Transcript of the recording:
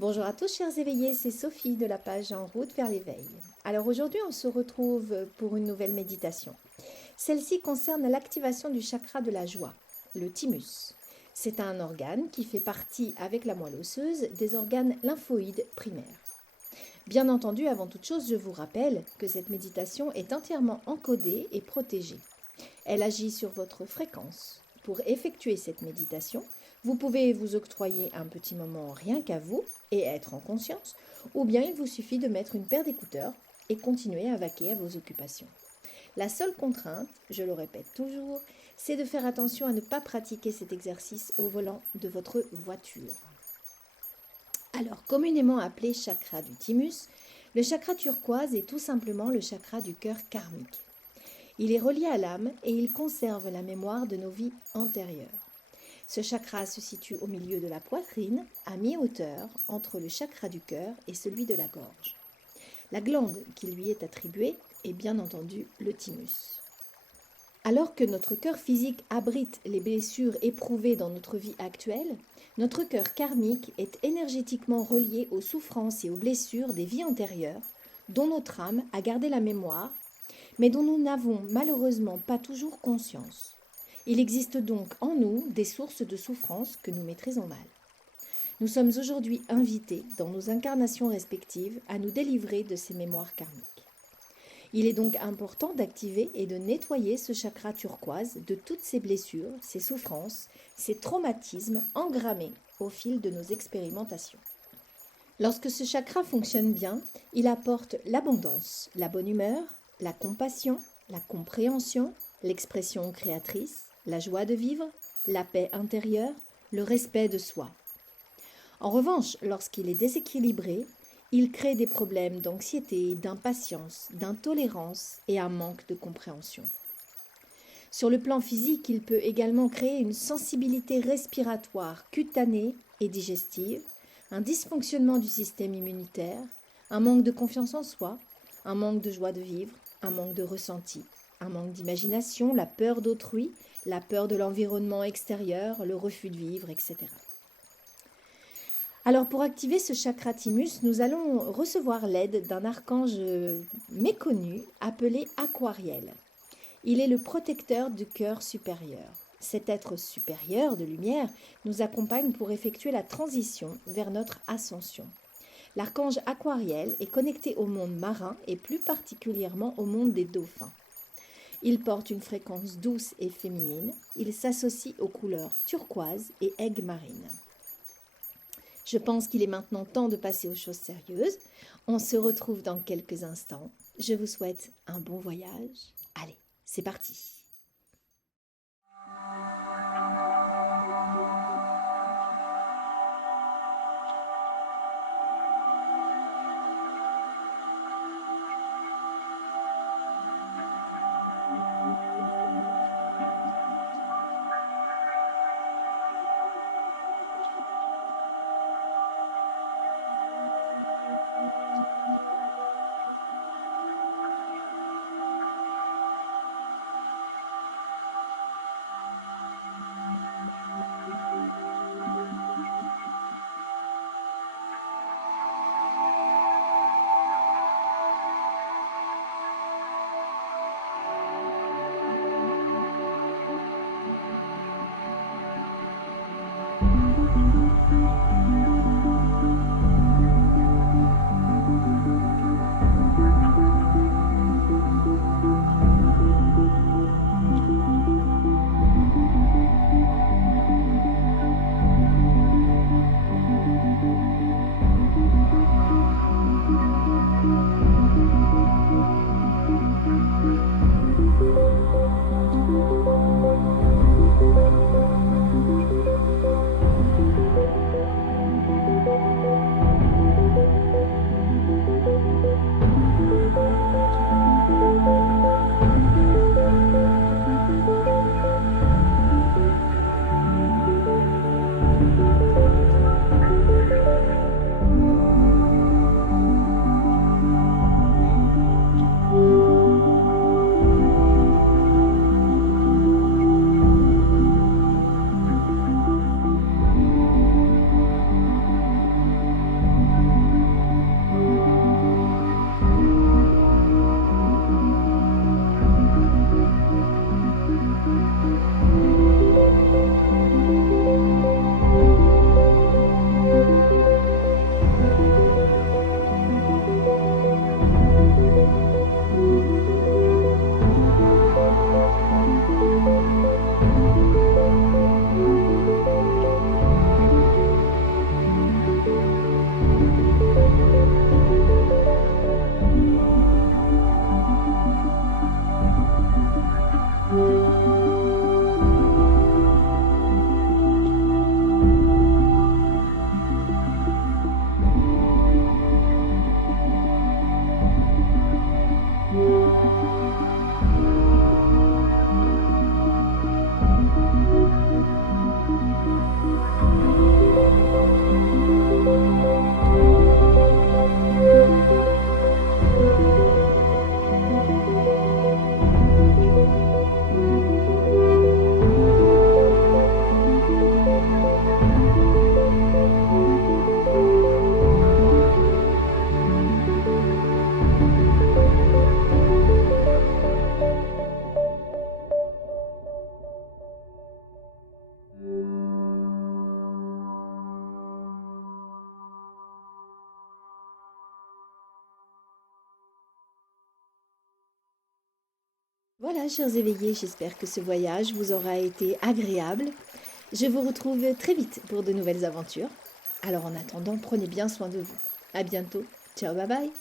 Bonjour à tous chers éveillés, c'est Sophie de la page En route vers l'éveil. Alors aujourd'hui on se retrouve pour une nouvelle méditation. Celle-ci concerne l'activation du chakra de la joie, le thymus. C'est un organe qui fait partie avec la moelle osseuse des organes lymphoïdes primaires. Bien entendu, avant toute chose, je vous rappelle que cette méditation est entièrement encodée et protégée. Elle agit sur votre fréquence. Pour effectuer cette méditation, vous pouvez vous octroyer un petit moment rien qu'à vous et être en conscience, ou bien il vous suffit de mettre une paire d'écouteurs et continuer à vaquer à vos occupations. La seule contrainte, je le répète toujours, c'est de faire attention à ne pas pratiquer cet exercice au volant de votre voiture. Alors, communément appelé chakra du thymus, le chakra turquoise est tout simplement le chakra du cœur karmique. Il est relié à l'âme et il conserve la mémoire de nos vies antérieures. Ce chakra se situe au milieu de la poitrine, à mi-hauteur entre le chakra du cœur et celui de la gorge. La glande qui lui est attribuée est bien entendu le thymus. Alors que notre cœur physique abrite les blessures éprouvées dans notre vie actuelle, notre cœur karmique est énergétiquement relié aux souffrances et aux blessures des vies antérieures, dont notre âme a gardé la mémoire, mais dont nous n'avons malheureusement pas toujours conscience. Il existe donc en nous des sources de souffrance que nous maîtrisons mal. Nous sommes aujourd'hui invités, dans nos incarnations respectives, à nous délivrer de ces mémoires karmiques. Il est donc important d'activer et de nettoyer ce chakra turquoise de toutes ces blessures, ces souffrances, ces traumatismes engrammés au fil de nos expérimentations. Lorsque ce chakra fonctionne bien, il apporte l'abondance, la bonne humeur, la compassion, la compréhension, l'expression créatrice, la joie de vivre, la paix intérieure, le respect de soi. En revanche, lorsqu'il est déséquilibré, il crée des problèmes d'anxiété, d'impatience, d'intolérance et un manque de compréhension. Sur le plan physique, il peut également créer une sensibilité respiratoire, cutanée et digestive, un dysfonctionnement du système immunitaire, un manque de confiance en soi, un manque de joie de vivre, un manque de ressenti, un manque d'imagination, la peur d'autrui, la peur de l'environnement extérieur, le refus de vivre, etc. Alors pour activer ce chakra thymus, nous allons recevoir l'aide d'un archange méconnu appelé Aquariel. Il est le protecteur du cœur supérieur. Cet être supérieur de lumière nous accompagne pour effectuer la transition vers notre ascension. L'archange Aquariel est connecté au monde marin et plus particulièrement au monde des dauphins. Il porte une fréquence douce et féminine. Il s'associe aux couleurs turquoise et aigue marine. Je pense qu'il est maintenant temps de passer aux choses sérieuses. On se retrouve dans quelques instants. Je vous souhaite un bon voyage. Allez, c'est parti. Voilà, chers éveillés, j'espère que ce voyage vous aura été agréable. Je vous retrouve très vite pour de nouvelles aventures. Alors en attendant, prenez bien soin de vous. À bientôt. Ciao, bye bye.